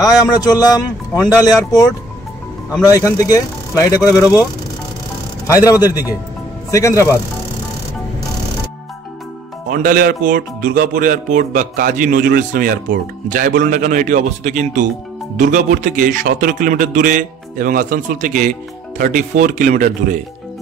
High, আমরা চললাম Andal airport. আমরা এখান থেকে ফ্লাইটে করে বেরোবো হায়দ্রাবাদের দিকে, সেকেন্দ্রাবাদ। অন্ডাল এয়ারপোর্ট, দুর্গাপুর এয়ারপোর্ট বা কাজী নজরুল ইসলাম এয়ারপোর্ট যাই বলুন না কেন, এটি অবস্থিত কিন্তু দুর্গাপুর থেকে 17 কিলোমিটার দূরে এবং আসানসোল থেকে 34 কিলোমিটার দূরে।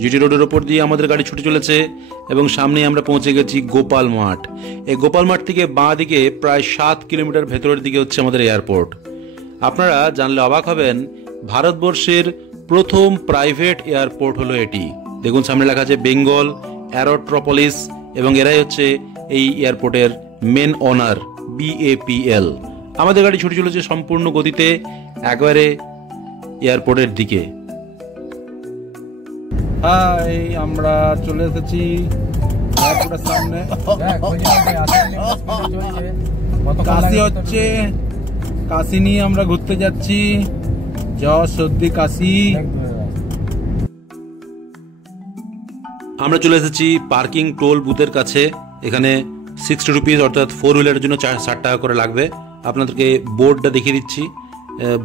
জিটি রোডের ওপর দিয়ে আমাদের গাড়ি ছুটে চলেছে এবং সামনে আমরা পৌঁছে গেছি গোপাল মাঠ। এই গোপাল মাঠ থেকে বাঁ দিকে প্রায় 7 কিলোমিটার ভেতরের দিকে হচ্ছে আমাদের এয়ারপোর্ট। আপনারা জানলে অবাক হবেন, ভারতবর্ষের প্রথম প্রাইভেট এয়ারপোর্ট হলো এটি। দেখুন সামনে লেখা আছে বেঙ্গল অ্যারোট্রোপলিস এবং এরাই হচ্ছে এই এয়ারপোর্টের মেন ওনার, BAPL। আমাদের গাড়ি ছুটে চলেছে সম্পূর্ণ গতিতে একবারে এয়ারপোর্টের দিকে। হাই, আমরা চলে এসেছি এয়ারপোর্টের সামনে। কাশি হচ্ছে, কাশি নিয়ে আমরা ঘুরতে যাচ্ছি। জ্বর, সর্দি, কাশি। আমরা চলে এসেছি পার্কিং টোল বুথের কাছে। এখানে 60 রুপিস, অর্থাৎ 4 হুইলারের জন্য 60 টাকা করে লাগবে। আপনাদেরকে বোর্ডটা দেখিয়ে দিচ্ছি।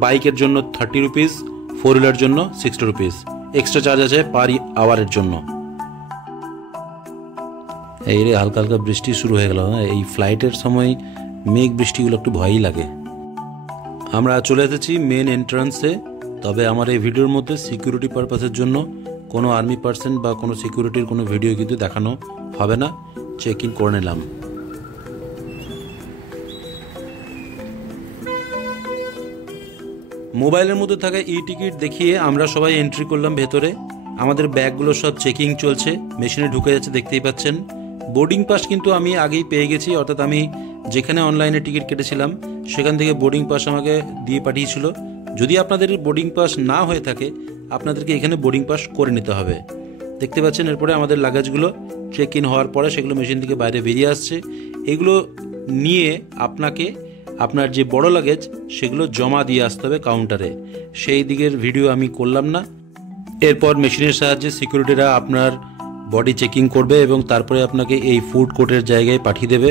বাইকের জন্য 30 রুপিস, 4 হুইলারের জন্য 60 রুপিস। এক্সট্রা চার্জ আছে পার আওয়ারের জন্য। এই রে, হালকা হালকা বৃষ্টি শুরু হয়ে গেল। এই ফ্লাইটের সময় মেঘ বৃষ্টিগুলো একটু ভয়ই লাগে। আমরা চলে এসেছি মেন এন্ট্রান্সে। তবে আমার এই ভিডিওর মধ্যে সিকিউরিটি পারপাসের জন্য কোনো আর্মি পার্সন বা কোনো সিকিউরিটির কোনো ভিডিও কিন্তু দেখানো হবে না। চেক ইন করে নিলাম। মোবাইলের মধ্যে থাকা টিকিট দেখিয়ে আমরা সবাই এন্ট্রি করলাম ভেতরে। আমাদের ব্যাগগুলো সব চেকিং চলছে, মেশিনে ঢুকে যাচ্ছে, দেখতেই পাচ্ছেন। বোর্ডিং পাস কিন্তু আমি আগেই পেয়ে গেছি, অর্থাৎ আমি যেখানে অনলাইনে টিকিট কেটেছিলাম সেখান থেকে বোর্ডিং পাস আমাকে দিয়ে পাঠিয়েছিল। যদি আপনাদের বোর্ডিং পাস না হয়ে থাকে, আপনাদেরকে এখানে বোর্ডিং পাস করে নিতে হবে। দেখতে পাচ্ছেন, এরপরে আমাদের লাগেজগুলো চেক ইন হওয়ার পরে সেগুলো মেশিন থেকে বাইরে বেরিয়ে আসছে। এগুলো নিয়ে আপনাকে আপনার যে বড় লাগেজ সেগুলো জমা দিয়ে আসতে হবে কাউন্টারে। সেই দিকের ভিডিও আমি করলাম না। এরপর মেশিনের সাহায্যে সিকিউরিটিরা আপনার বডি চেকিং করবে এবং তারপরে আপনাকে এই ফুড কোর্টের জায়গায় পাঠিয়ে দেবে।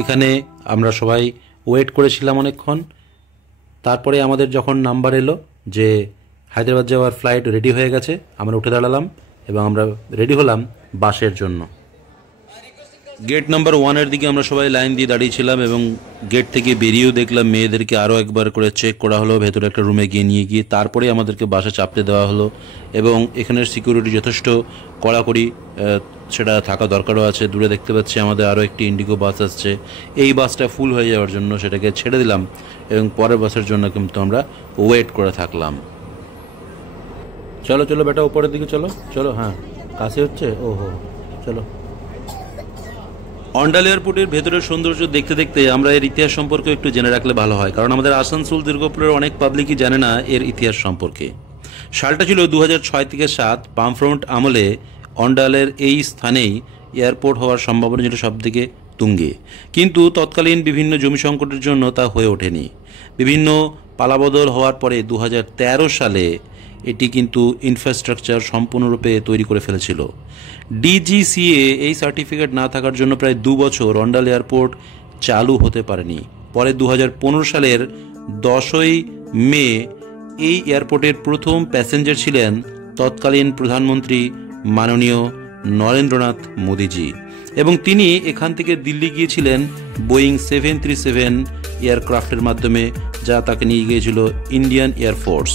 এখানে আমরা সবাই ওয়েট করেছিলাম অনেকক্ষণ। তারপরে আমাদের যখন নাম্বার এলো যে হায়দ্রাবাদ যাওয়ার ফ্লাইট রেডি হয়ে গেছে, আমরা উঠে দাঁড়ালাম এবং আমরা রেডি হলাম বাসের জন্য। গেট নাম্বার 1-এর দিকে আমরা সবাই লাইন দিয়ে দাঁড়িয়েছিলাম এবং গেট থেকে বেরিয়েও দেখলাম মেয়েদেরকে আরও একবার করে চেক করা হলো ভেতরে একটা রুমে নিয়ে গিয়ে। তারপরে আমাদেরকে বাসে চাপতে দেওয়া হলো এবং এখানের সিকিউরিটি যথেষ্ট কড়াকড়ি, সেটা থাকা দরকারও আছে। দূরে দেখতে পাচ্ছি আমাদের আরও একটি ইন্ডিগো বাস আসছে। এই বাসটা ফুল হয়ে যাওয়ার জন্য সেটাকে ছেড়ে দিলাম এবং পরের বাসের জন্য কিন্তু আমরা ওয়েট করে থাকলাম। চলো চলো বেটা, উপরের দিকে চলো চলো। হ্যাঁ, কাছে হচ্ছে। ওহো, চলো। অন্ডাল এয়ারপোর্টের ভেতরের সৌন্দর্য দেখতে দেখতে আমরা এর ইতিহাস সম্পর্কে একটু জেনে রাখলে ভালো হয়, কারণ আমাদের আসানসোল দুর্গাপুরের অনেক পাবলিকই জানে না এর ইতিহাস সম্পর্কে। সালটা ছিল 2006 থেকে 7। বামফ্রন্ট আমলে অন্ডালের এই স্থানেই এয়ারপোর্ট হওয়ার সম্ভাবনা ছিল সবদিকে তুঙ্গে, কিন্তু তৎকালীন বিভিন্ন জমি সংকটের জন্য তা হয়ে ওঠেনি। বিভিন্ন পালাবদল হওয়ার পরে 2013 সালে এটি কিন্তু ইনফ্রাস্ট্রাকচার সম্পূর্ণরূপে তৈরি করে ফেলেছিল। DGCA এই সার্টিফিকেট না থাকার জন্য প্রায় 2 বছর অন্ডাল এয়ারপোর্ট চালু হতে পারেনি। পরে 2015 সালের 10ই মে এই এয়ারপোর্টের প্রথম প্যাসেঞ্জার ছিলেন তৎকালীন প্রধানমন্ত্রী মাননীয় নরেন্দ্রনাথ মোদীজি, এবং তিনি এখান থেকে দিল্লি গিয়েছিলেন বোয়িং 737 এয়ারক্রাফটের মাধ্যমে, যা তাকে নিয়ে গিয়েছিল ইন্ডিয়ান এয়ারফোর্স।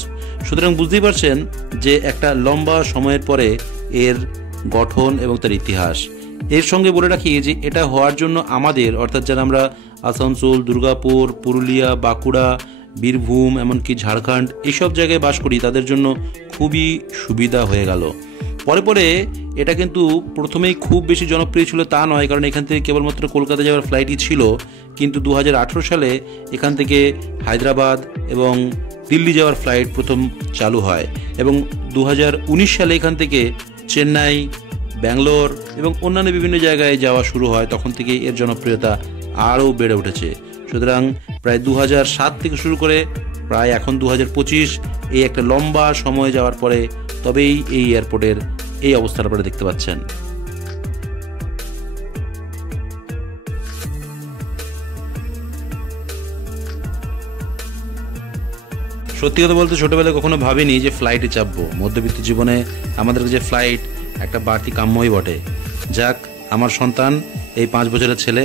সুতরাং বুঝতেই পারছেন যে একটা লম্বা সময়ের পরে এর গঠন এবং তার ইতিহাস। এর সঙ্গে বলে রাখি যে এটা হওয়ার জন্য আমাদের, অর্থাৎ যারা আমরা আসানসোল, দুর্গাপুর, পুরুলিয়া, বাঁকুড়া, বীরভূম, এমনকি ঝাড়খণ্ড এইসব জায়গায় বাস করি, তাদের জন্য খুবই সুবিধা হয়ে গেল। পরে পরে এটা কিন্তু প্রথমেই খুব বেশি জনপ্রিয় ছিল তা নয়, কারণ এখান থেকে কেবলমাত্র কলকাতা যাওয়ার ফ্লাইটই ছিল। কিন্তু 2018 সালে এখান থেকে হায়দ্রাবাদ এবং দিল্লি যাওয়ার ফ্লাইট প্রথম চালু হয় এবং 2019 সালে এখান থেকে চেন্নাই, ব্যাঙ্গালোর এবং অন্যান্য বিভিন্ন জায়গায় যাওয়া শুরু হয়। তখন থেকে এর জনপ্রিয়তা আরও বেড়ে উঠেছে। সুতরাং প্রায় 2007 থেকে শুরু করে প্রায় এখন 2025, এই একটা লম্বা সময় যাওয়ার পরে তবেই এই এয়ারপোর্টের এই অবস্থাটা আপনারা দেখতে পাচ্ছেন। সত্যি কথা বলতে ছোটবেলায় কখনো ভাবিনি যে ফ্লাইটে চাপবো। মধ্যবিত্ত জীবনে আমাদের যে ফ্লাইট একটা বাড়তি কাম্যই বটে। যাক, আমার সন্তান এই 5 বছরের ছেলে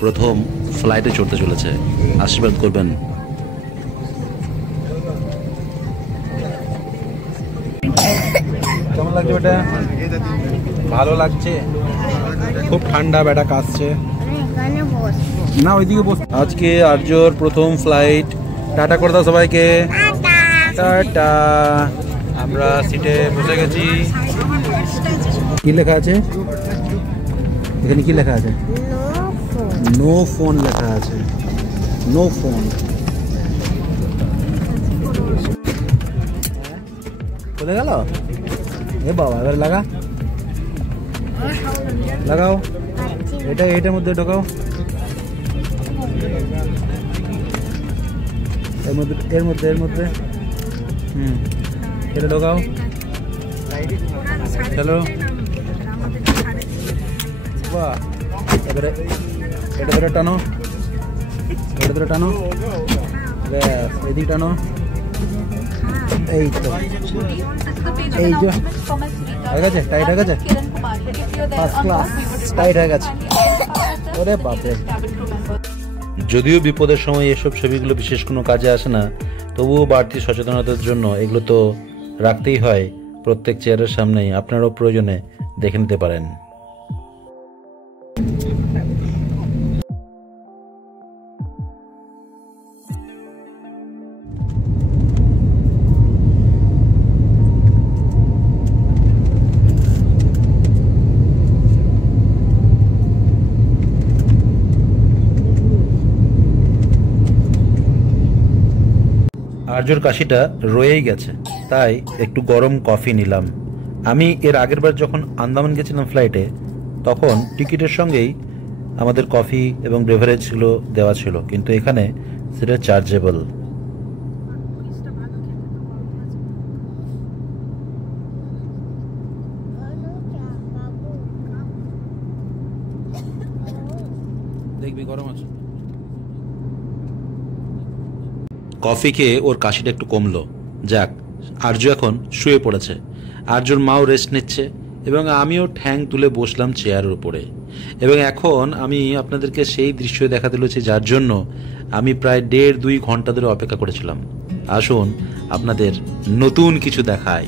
প্রথম ফ্লাইটে চড়তে চলেছে। আশীর্বাদ করবেন। কেমন লাগছে বেটা? ভালো লাগছে? খুব ঠান্ডা, বেটা কাঁপছে না, ওইদিকে বস। আজকে আর্যর প্রথম ফ্লাইট। টাটা করে দাও সবাইকে। টাটা। আমরা সিটে বসে গেছি। কি লেখা আছে এখানে? কি লেখা আছে? নো ফোন লেখা আছে। No phone. চলে গেল? এ বাবা, এবার লাগাও। এটার মধ্যে ঢোকাও। এর মধ্যে এটা ঢোকাও। চলো। বাহ, এবারে এটা ধরে টানো। এদিক টানো। এই তো, এই যে হয়ে গেছে, টাইট হয়ে গেছে, ফার্স্ট ক্লাস টাইট হয়ে গেছে। ওরে বাপরে। যদিও বিপদের সময় এসব ছবিগুলো বিশেষ কোনো কাজে আসে না, তবুও বাড়তি সচেতনতার জন্য এগুলো তো রাখতেই হয় প্রত্যেক চেয়ারের সামনেই। আপনারাও প্রয়োজনে দেখে নিতে পারেন। আর্যর কাশিটা রয়েই গেছে, তাই একটু গরম কফি নিলাম। আমি এর আগের বার যখন আন্দামান গেছিলাম ফ্লাইটে, তখন টিকিটের সঙ্গেই আমাদের কফি এবং বেভারেজগুলো দেওয়া ছিল, কিন্তু এখানে সেটা চার্জেবল। দেখবি গরম আছে। কফি খেয়ে ওর কাশিটা একটু কমলো। যাক, আর্য এখন শুয়ে পড়েছে। আর্যর মাও রেস্ট নিচ্ছে এবং আমিও ঠ্যাং তুলে বসলাম চেয়ারের উপরে। এবং এখন আমি আপনাদেরকে সেই দৃশ্য দেখাতে চলেছি যার জন্য আমি প্রায় 1.5-2 ঘন্টা ধরে অপেক্ষা করেছিলাম। আসুন আপনাদের নতুন কিছু দেখাই।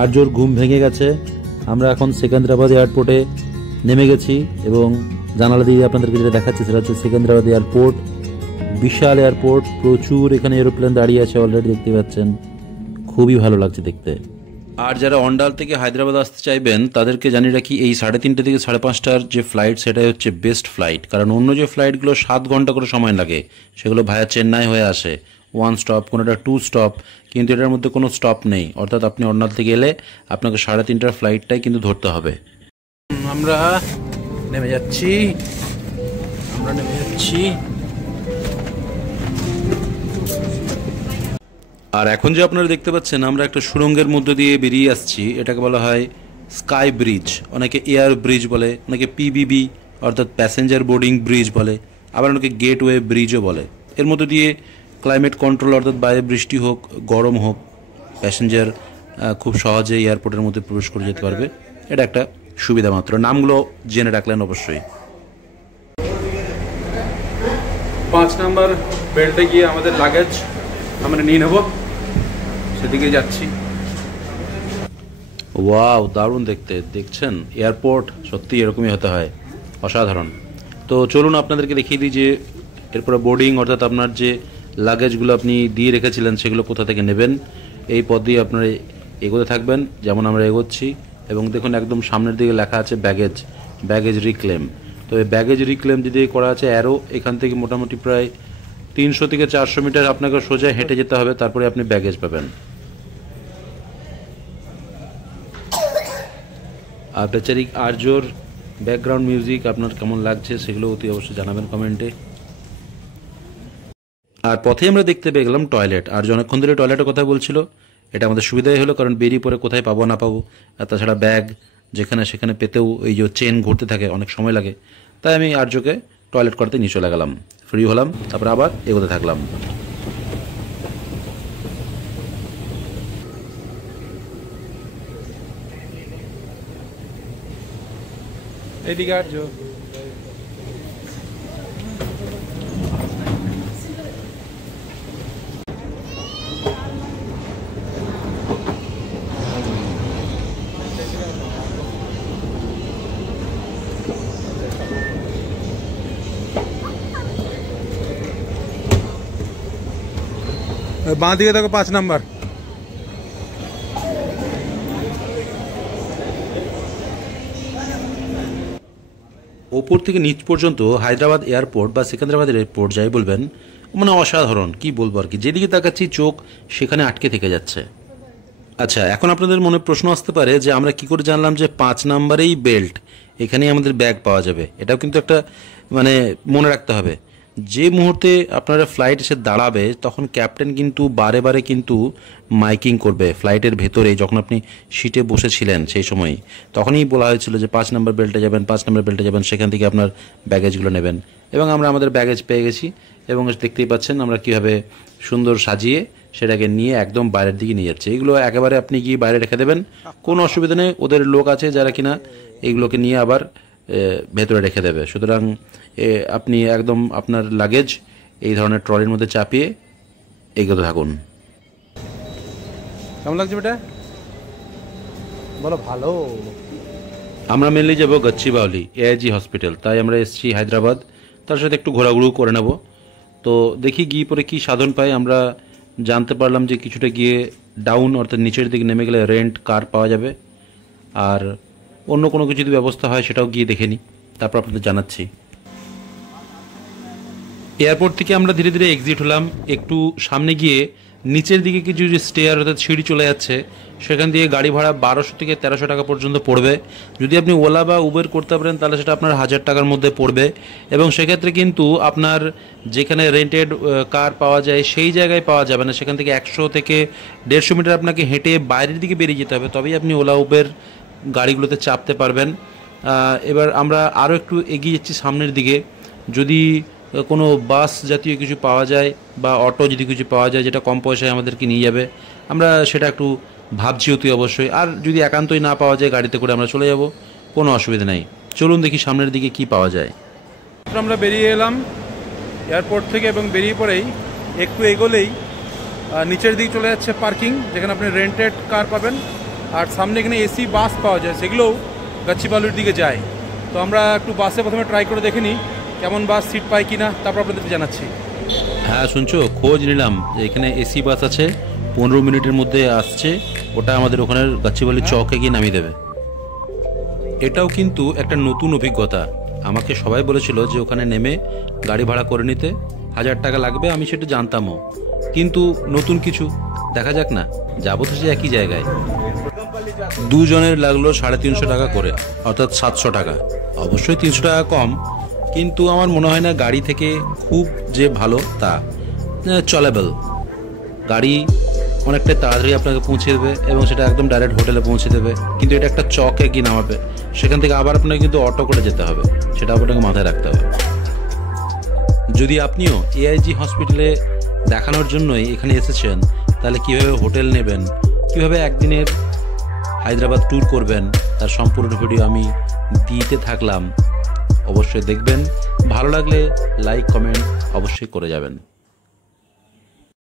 আর্যর ঘুম ভেঙে গেছে। আমরা এখন সেকেন্দ্রাবাদ এয়ারপোর্টে নেমে গেছি এবং জানালা দিয়ে আপনাদেরকে যেটা দেখাচ্ছি সেটা হচ্ছে সেকেন্দ্রাবাদ এয়ারপোর্ট। বিশাল এয়ারপোর্ট, প্রচুর এখানে এরোপ্লেন দাঁড়িয়ে আছে, অলরেডি দেখতে পাচ্ছেন। খুবই ভালো লাগছে দেখতে। আর যারা অন্ডাল থেকে হায়দ্রাবাদ আসতে চাইবেন তাদেরকে জানি রাখি, এই 3:30 থেকে 5:30টার যে ফ্লাইট সেটাই হচ্ছে বেস্ট ফ্লাইট। কারণ অন্য যে ফ্লাইটগুলো 7 ঘন্টা করে সময় লাগে সেগুলো ভায়া চেন্নাই হয়ে আসে, 1 স্টপ, কোনোটা 2 স্টপ, কিন্তু এটার মধ্যে কোনো স্টপ নেই। অর্থাৎ আপনি অন্ডাল থেকে এলে আপনাকে 3:30টার ফ্লাইটটাই কিন্তু ধরতে হবে। আমরা নেমে যাচ্ছি। আর এখন যে আপনারা দেখতে পাচ্ছেন আমরা একটা সুড়ঙ্গের মধ্য দিয়ে বেরিয়ে আসছি। এটাকে বলা হয় স্কাই ব্রিজ, অনেকে এয়ার ব্রিজ বলে, অনেকে পিবিবি, অর্থাৎ প্যাসেঞ্জার বোর্ডিং ব্রিজ বলে, আবার অনেকে গেটওয়ে ব্রিজও বলে। এর মধ্যে দিয়ে ক্লাইমেট কন্ট্রোল, অর্থাৎ বাইরে বৃষ্টি হোক গরম হোক, প্যাসেঞ্জার খুব সহজে এয়ারপোর্টের মধ্যে প্রবেশ করে যেতে পারবে। এটা একটা সুবিধা মাত্র। নামগুলো জেনে রাখলেন অবশ্যই। 5 নম্বর বেল্টে গিয়ে আমাদের লাগেজ আমরা নিয়ে নেব, সেদিকে যাচ্ছি। ওয়াও, দারুণ দেখতে। দেখছেন এয়ারপোর্ট সত্যি এরকমই হতে হয়, অসাধারণ। তো চলুন আপনাদেরকে দেখিয়ে দিই যে এরপরে বোর্ডিং, অর্থাৎ আপনার যে লাগেজগুলো আপনি দিয়ে রেখেছিলেন সেগুলো কোথা থেকে নেবেন। এই পথ দিয়ে আপনারা এগোতে থাকবেন, যেমন আমরা এগোচ্ছি। এবং দেখুন একদম সামনের দিকে লেখা আছে ব্যাগেজ রিক্লেম। তো এই ব্যাগেজ রিক্লেম যদি করা আছে অ্যারো, এখান থেকে মোটামুটি প্রায় 300 থেকে 400 মিটার আপনাকে সোজা হেঁটে যেতে হবে, তারপরে আপনি ব্যাগেজ পাবেন। আর বেচারিক আর্যর ব্যাকগ্রাউন্ড মিউজিক আপনার কেমন লাগছে সেগুলো অতি অবশ্যই জানাবেন কমেন্টে। আর পথে আমরা দেখতে পেয়ে গেলাম টয়লেট। আর অনেকক্ষণ ধরে টয়লেটের কথা বলছিল, এটা আমাদের সুবিধাই হলো, কারণ বেরিয়ে পরে কোথায় পাবো না পাবো। আর তাছাড়া ব্যাগ যেখানে সেখানে পেতেও এই যে চেন ঘুরতে থাকে, অনেক সময় লাগে। তাই আমি আর্যকে টয়লেট করতে নিয়ে চলে গেলাম, ফ্রি হলাম, তারপর আবার এগোতে থাকলাম। এদিকে আর্য। বাঁ দিকে দেখো 5 নাম্বার। ওপর থেকে নিচ পর্যন্ত হায়দ্রাবাদ এয়ারপোর্ট বা সিকান্দ্রাবাদ এয়ারপোর্ট যাই বলবেন, মানে অসাধারণ, কি বলবো আর কি। যেদিকে তাকাচ্ছি চোখ সেখানে আটকে থেকে যাচ্ছে। আচ্ছা, এখন আপনাদের মনে প্রশ্ন আসতে পারে যে আমরা কি করে জানলাম যে 5 নাম্বারেই বেল্ট, এখানেই আমাদের ব্যাগ পাওয়া যাবে। এটাও কিন্তু একটা মানে মনে রাখতে হবে। যে মুহূর্তে আপনারা ফ্লাইট এসে দাঁড়াবে তখন ক্যাপ্টেন কিন্তু বারে বারে কিন্তু মাইকিং করবে ফ্লাইটের ভেতরে। যখন আপনি সিটে বসেছিলেন সেই সময় তখনই বলা হয়েছিল যে 5 নম্বর বেল্টে যাবেন, 5 নম্বর বেল্টে যাবেন, সেখান থেকে আপনার ব্যাগেজগুলো নেবেন। এবং আমরা আমাদের ব্যাগেজ পেয়ে গেছি, এবং দেখতেই পাচ্ছেন আমরা কীভাবে সুন্দর সাজিয়ে সেটাকে নিয়ে একদম বাইরের দিকে নিয়ে যাচ্ছে। এগুলো একেবারে আপনি গিয়ে বাইরে রেখে দেবেন, কোনো অসুবিধা নেই। ওদের লোক আছে যারা কিনা এগুলোকে নিয়ে আবার ভেতরে রেখে দেবে। সুতরাং আপনি একদম আপনার লাগেজ এই ধরনের ট্রলির মধ্যে চাপিয়ে এগোতে থাকুন। কেমন লাগছে বেটা? বলো ভালো। আমরা মেনলি যাবো গচ্চিবাউলি এআইজি হসপিটাল, তাই আমরা এসেছি হায়দ্রাবাদ, তার সাথে একটু ঘোরাঘুরি করে নেব। তো দেখি গিয়ে পরে কি সাধন পাই। আমরা জানতে পারলাম যে কিছুটা গিয়ে ডাউন, অর্থাৎ নিচের দিকে নেমে গেলে রেন্ট কার পাওয়া যাবে। আর অন্য কোনো কিছু যদি ব্যবস্থা হয় সেটাও গিয়ে দেখে নিই, তারপর আপনাদের জানাচ্ছি। এয়ারপোর্ট থেকে আমরা ধীরে ধীরে এক্সিট হলাম। একটু সামনে গিয়ে নিচের দিকে কিছু যে স্টেয়ার, অর্থাৎ সিঁড়ি চলে যাচ্ছে, সেখান দিয়ে গাড়ি ভাড়া 1200 থেকে 1300 টাকা পর্যন্ত পড়বে। যদি আপনি ওলা বা উবের করতে পারেন তাহলে সেটা আপনার 1000 টাকার মধ্যে পড়বে। এবং সেক্ষেত্রে কিন্তু আপনার যেখানে রেন্টেড কার পাওয়া যায় সেই জায়গায় পাওয়া যাবে না, সেখান থেকে 100 থেকে 150 মিটার আপনাকে হেঁটে বাইরের দিকে বেরিয়ে যেতে হবে, তবেই আপনি ওলা উবের গাড়িগুলোতে চাপতে পারবেন। এবার আমরা আরও একটু এগিয়ে যাচ্ছি সামনের দিকে। যদি কোনো বাস জাতীয় কিছু পাওয়া যায় বা অটো যদি কিছু পাওয়া যায় যেটা কম পয়সায় আমাদেরকে নিয়ে যাবে, আমরা সেটা একটু ভাবছি অতি অবশ্যই। আর যদি একান্তই না পাওয়া যায় গাড়িতে করে আমরা চলে যাব, কোনো অসুবিধা নেই। চলুন দেখি সামনের দিকে কি পাওয়া যায়। আমরা বেরিয়ে এলাম এয়ারপোর্ট থেকে, এবং বেরিয়ে পরেই একটু এগোলেই নিচের দিকে চলে যাচ্ছে পার্কিং, যেখানে আপনি রেন্টেড কার পাবেন। আর সামনে এখানে এসি বাস পাওয়া যায়, সেগুলোও গচ্চিবাউলির দিকে যায়। তো আমরা একটু বাসে প্রথমে ট্রাই করে দেখে নিই কেমন বাস সিট পাই কিনা, তারপর আপনাদেরকে জানাচ্ছি। হ্যাঁ শুনছো, খোঁজ নিলাম যে এখানে এসি বাস আছে, 15 মিনিটের মধ্যে আসছে। ওটা আমাদের ওখানে গচ্চিবাউলি চকে গিয়ে নামিয়ে দেবে। এটাও কিন্তু একটা নতুন অভিজ্ঞতা। আমাকে সবাই বলেছিল যে ওখানে নেমে গাড়ি ভাড়া করে নিতে 1000 টাকা লাগবে, আমি সেটা জানতামও, কিন্তু নতুন কিছু দেখা যাক না, যাবো তো সে একই জায়গায়। দুজনের লাগলো 350 টাকা করে, অর্থাৎ 700 টাকা। অবশ্যই 300 টাকা কম, কিন্তু আমার মনে হয় না গাড়ি থেকে খুব যে ভালো তা, চলেবল। গাড়ি অনেকটাই তাড়াতাড়ি আপনাকে পৌঁছে দেবে এবং সেটা একদম ডাইরেক্ট হোটেলে পৌঁছে দেবে। কিন্তু এটা একটা চকে গিয়ে নামাবে, সেখান থেকে আবার আপনাকে কিন্তু অটো করে যেতে হবে, সেটা আপনাকে মাথায় রাখতে হবে। যদি আপনিও এআইজি হসপিটালে দেখানোর জন্যই এখানে এসেছেন, তাহলে কীভাবে হোটেল নেবেন, কীভাবে একদিনের হায়দ্রাবাদ ট্যুর করবেন, তার সম্পূর্ণ ভিডিও আমি দিতে থাকলাম। অবশ্যই দেখবেন, ভালো লাগলে লাইক কমেন্ট অবশ্যই করে যাবেন।